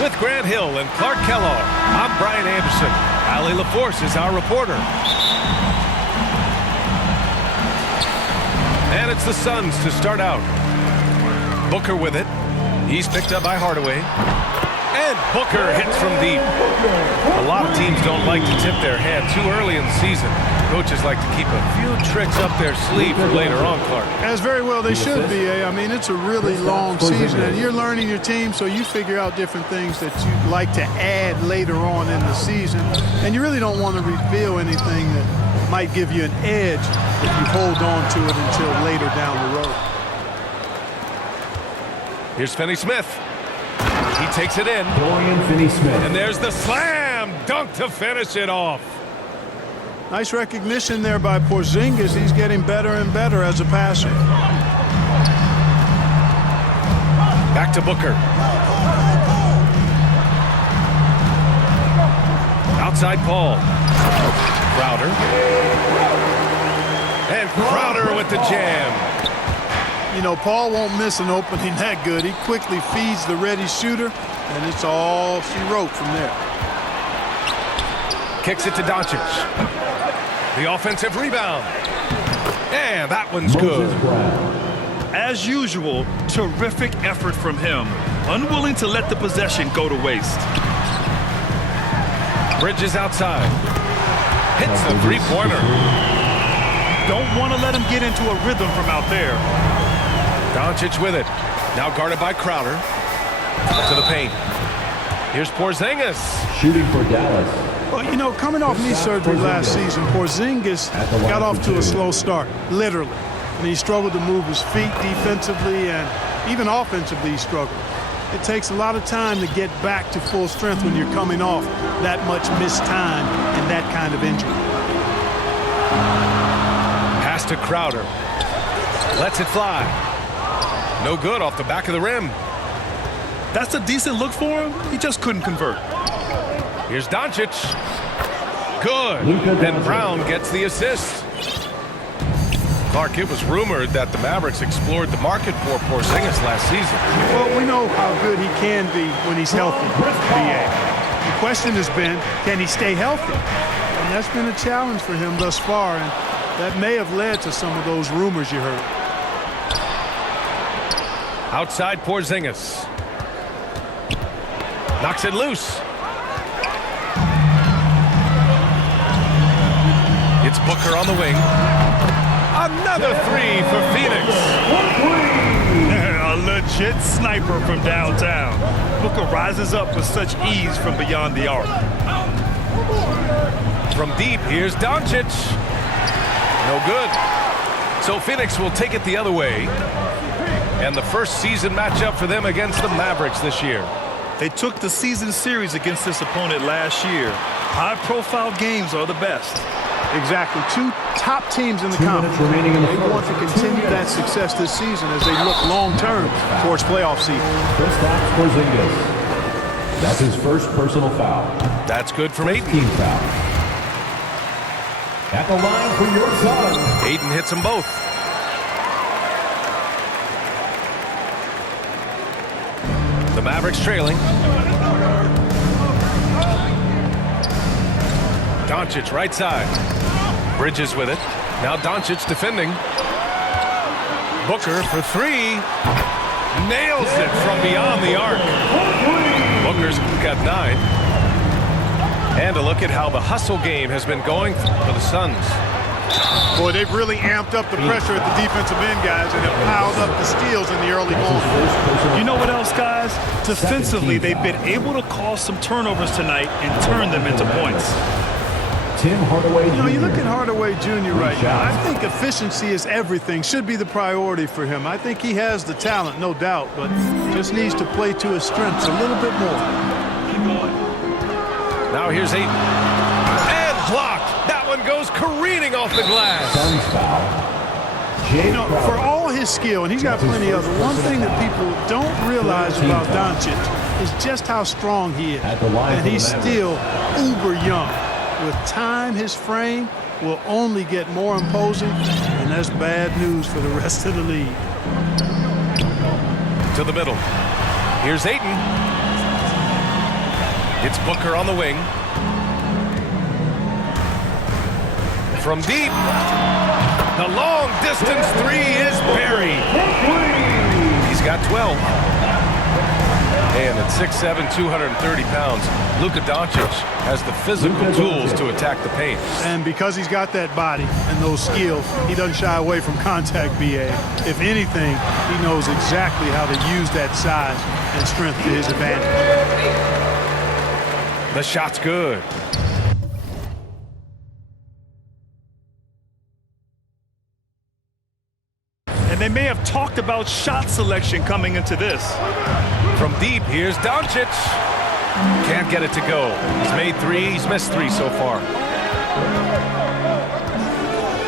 With Grant Hill and Clark Kellogg, I'm Brian Anderson. Allie LaForce is our reporter. And it's the Suns to start out. Booker with it. He's picked up by Hardaway. And Booker hits from deep. A lot of teams don't like to tip their hand too early in the season. Coaches like to keep a few tricks up their sleeve for later on, Clark. As very well they should be. I mean, it's a really long season, and you're learning your team, so you figure out different things that you'd like to add later on in the season. And you really don't want to reveal anything that might give you an edge if you hold on to it until later down the road. Here's Finney-Smith. He takes it in. Dorian Finney-Smith. And there's the slam dunk to finish it off. Nice recognition there by Porzingis. He's getting better and better as a passer. Back to Booker. Outside Paul. Crowder. And Crowder with the jam. You know, Paul won't miss an opening that good. He quickly feeds the ready shooter, and it's all she wrote from there. Kicks it to Doncic. The offensive rebound. And that one's good. As usual, terrific effort from him. Unwilling to let the possession go to waste. Bridges outside. Hits the three-pointer. Don't want to let him get into a rhythm from out there. Doncic with it. Now guarded by Crowder. To the paint. Here's Porzingis. Shooting for Dallas. Well, you know, coming off knee surgery last season, Porzingis got off to a slow start, literally. And he struggled to move his feet defensively, and even offensively he struggled. It takes a lot of time to get back to full strength when you're coming off that much missed time and that kind of injury. Pass to Crowder. Lets it fly. No good off the back of the rim. That's a decent look for him. He just couldn't convert. Here's Doncic. Good. And Brown gets the assist. Clark, it was rumored that the Mavericks explored the market for Porzingis last season. Well, we know how good he can be when he's healthy, BA. The question has been, can he stay healthy? And that's been a challenge for him thus far, and that may have led to some of those rumors you heard. Outside Porzingis. Knocks it loose. It's Booker on the wing. Another three for Phoenix. A legit sniper from downtown. Booker rises up with such ease from beyond the arc. From deep, here's Doncic. No good. So Phoenix will take it the other way. And the first season matchup for them against the Mavericks this year. They took the season series against this opponent last year. High-profile games are the best. Exactly. Two top teams in the conference. They want to continue that success this season as they look long-term towards playoff season. Kristaps Porzingis. That's his first personal foul. That's good from Ayton. Team foul. At the line for your Suns. Ayton hits them both. The Mavericks trailing. Doncic right side. Bridges with it. Now Doncic defending. Booker for three. Nails it from beyond the arc. Booker's got 9. And a look at how the hustle game has been going for the Suns. Boy, they've really amped up the pressure at the defensive end, guys, and have piled up the steals in the early going. You know what else, guys? Defensively, they've been able to cause some turnovers tonight and turn them into points. Tim Hardaway Jr. You know, you look at Hardaway Jr. right now. I think efficiency is everything, should be the priority for him. I think he has the talent, no doubt, but just needs to play to his strengths a little bit more. Now here's Ayton. And blocked. That one goes careening off the glass. Suns foul. You know, for all his skill, and he's got plenty of it, one thing that people don't realize about Doncic is just how strong he is. And he's still uber young. With time, his frame will only get more imposing, and that's bad news for the rest of the league. To the middle. Here's Ayton. It's Booker on the wing. From deep. The long distance three is buried. He's got 12. And at 6'7", 230 pounds, Luka Doncic has the physical tools to attack the paint. And because he's got that body and those skills, he doesn't shy away from contact, B.A. If anything, he knows exactly how to use that size and strength to his advantage. The shot's good. And they may have talked about shot selection coming into this. From deep, here's Doncic. Can't get it to go. He's made three, he's missed three so far.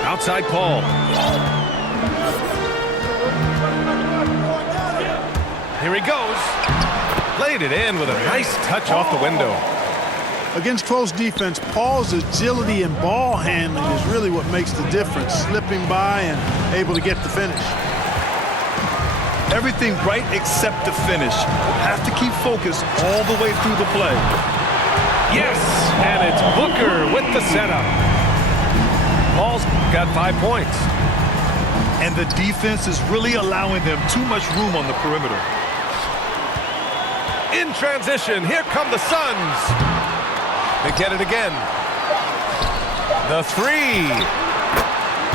Outside Paul. Here he goes. Laid it in with a nice touch off the window. Against close defense, Paul's agility and ball handling is really what makes the difference. Slipping by and able to get the finish. Everything right except the finish. Have to keep focused all the way through the play. Yes, and it's Booker with the setup. Paul's got 5 points. And the defense is really allowing them too much room on the perimeter. In transition, here come the Suns. They get it again. The three.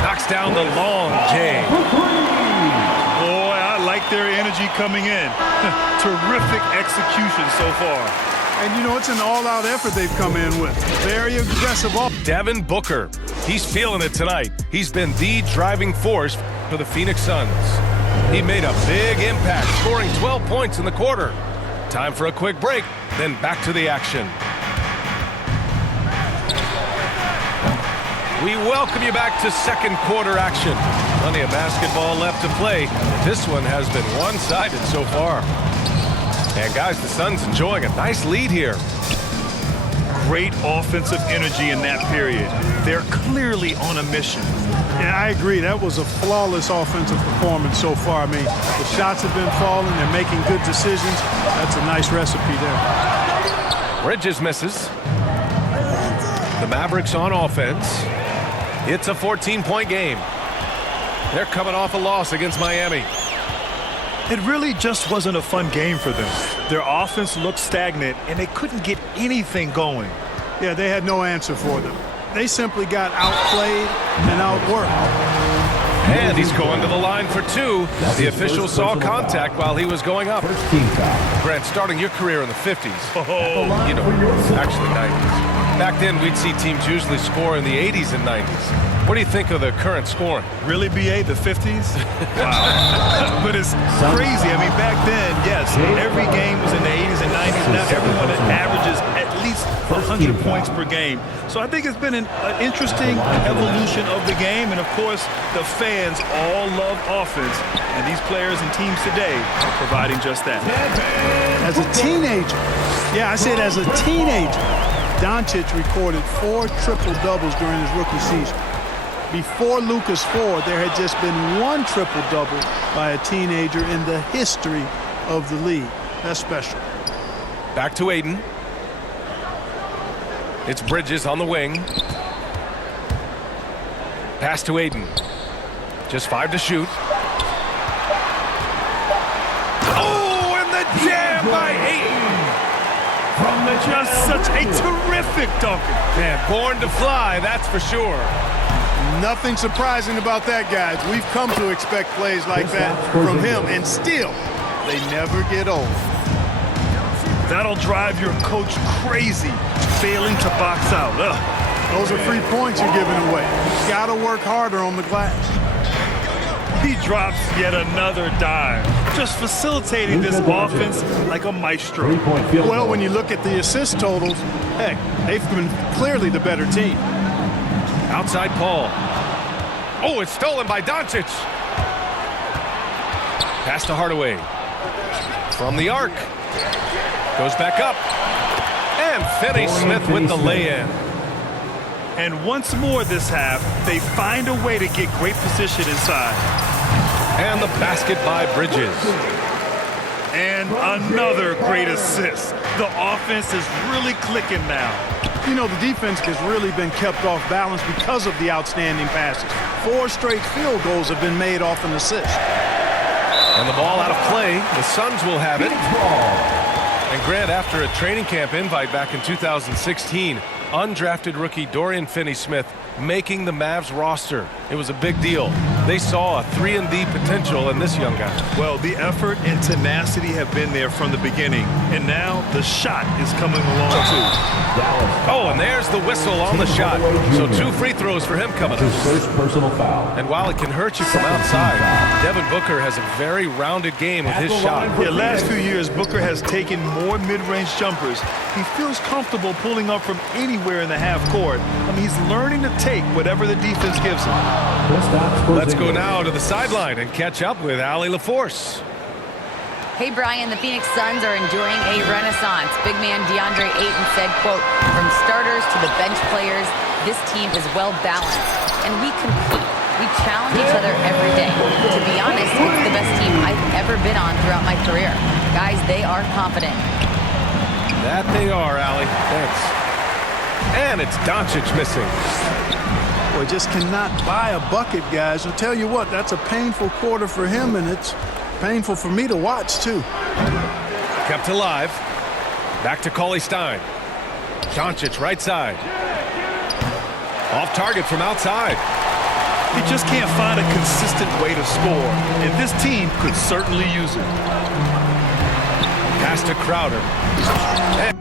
Knocks down the long J. Boy, I like their energy coming in. Terrific execution so far. And you know, it's an all-out effort they've come in with. Very aggressive. Devin Booker. He's feeling it tonight. He's been the driving force for the Phoenix Suns. He made a big impact, scoring 12 points in the quarter. Time for a quick break, then back to the action. We welcome you back to second quarter action. Plenty of basketball left to play. This one has been one-sided so far. And guys, the Suns enjoying a nice lead here. Great offensive energy in that period. They're clearly on a mission. Yeah, I agree. That was a flawless offensive performance so far. I mean, the shots have been falling. They're making good decisions. That's a nice recipe there. Bridges misses. The Mavericks on offense. It's a 14-point game. They're coming off a loss against Miami. It really just wasn't a fun game for them. Their offense looked stagnant, and they couldn't get anything going. Yeah, they had no answer for them. They simply got outplayed and outworked. And he's going to the line for two. The official saw contact while he was going up. Grant, starting your career in the 50s. You know, actually 90s. Back then, we'd see teams usually score in the 80s and 90s. What do you think of the current scoring? Really, B.A., the 50s? Wow. But it's crazy. I mean, back then, yes, every game was in the 80s and 90s. Now everyone averages at least 100 points per game. So I think it's been an interesting evolution of the game. And, of course, the fans all love offense. And these players and teams today are providing just that. As a teenager, yeah, I said as a teenager, Doncic recorded 4 triple-doubles during his rookie season. Before Luka's 4, there had just been 1 triple-double by a teenager in the history of the league. That's special. Back to Aiden. It's Bridges on the wing. Pass to Aiden. Just 5 to shoot. Oh, and the jam by Aiden. Just such a terrific dunker. Man, born to fly, that's for sure. Nothing surprising about that, guys. We've come to expect plays like that from him, and still, they never get old. That'll drive your coach crazy, failing to box out. Ugh. Those are free points you're giving away. You gotta work harder on the glass. He drops yet another dime, just facilitating this offense like a maestro. Well, when you look at the assist totals, heck, they've been clearly the better team. Outside Paul. Oh, it's stolen by Doncic. Pass to Hardaway. From the arc. Goes back up. And Finney-Smith with the lay-in. And once more this half, they find a way to get great position inside. And the basket by Bridges. And another great assist. The offense is really clicking now. You know, the defense has really been kept off balance because of the outstanding passes. 4 straight field goals have been made off an assist. And the ball out of play. The Suns will have it. And Grant, after a training camp invite back in 2016, undrafted rookie Dorian Finney-Smith making the Mavs roster. It was a big deal. They saw a 3-and-D potential in this young guy. Well, the effort and tenacity have been there from the beginning, and now the shot is coming along too. Oh, and there's the whistle on the shot. So 2 free throws for him coming His up. first personal foul. And while it can hurt you from outside, Devin Booker has a very rounded game with his shot. The last few years, Booker has taken more mid-range jumpers. He feels comfortable pulling up from anywhere in the half court. I mean, he's learning to take whatever the defense gives him. Let's go now to the sideline and catch up with Allie LaForce. Hey, Brian, the Phoenix Suns are enjoying a renaissance. Big man DeAndre Ayton said, quote, "From starters to the bench players, this team is well-balanced, and we compete. We challenge each other every day. To be honest, it's the best team I've ever been on throughout my career. Guys, they are confident." That they are, Allie. Thanks. And it's Doncic missing. Boy, just cannot buy a bucket, guys. I'll tell you what, that's a painful quarter for him, and it's painful for me to watch, too. Kept alive. Back to Cauley Stein. Doncic right side. Off target from outside. He just can't find a consistent way to score, and this team could certainly use it. Pass to Crowder. And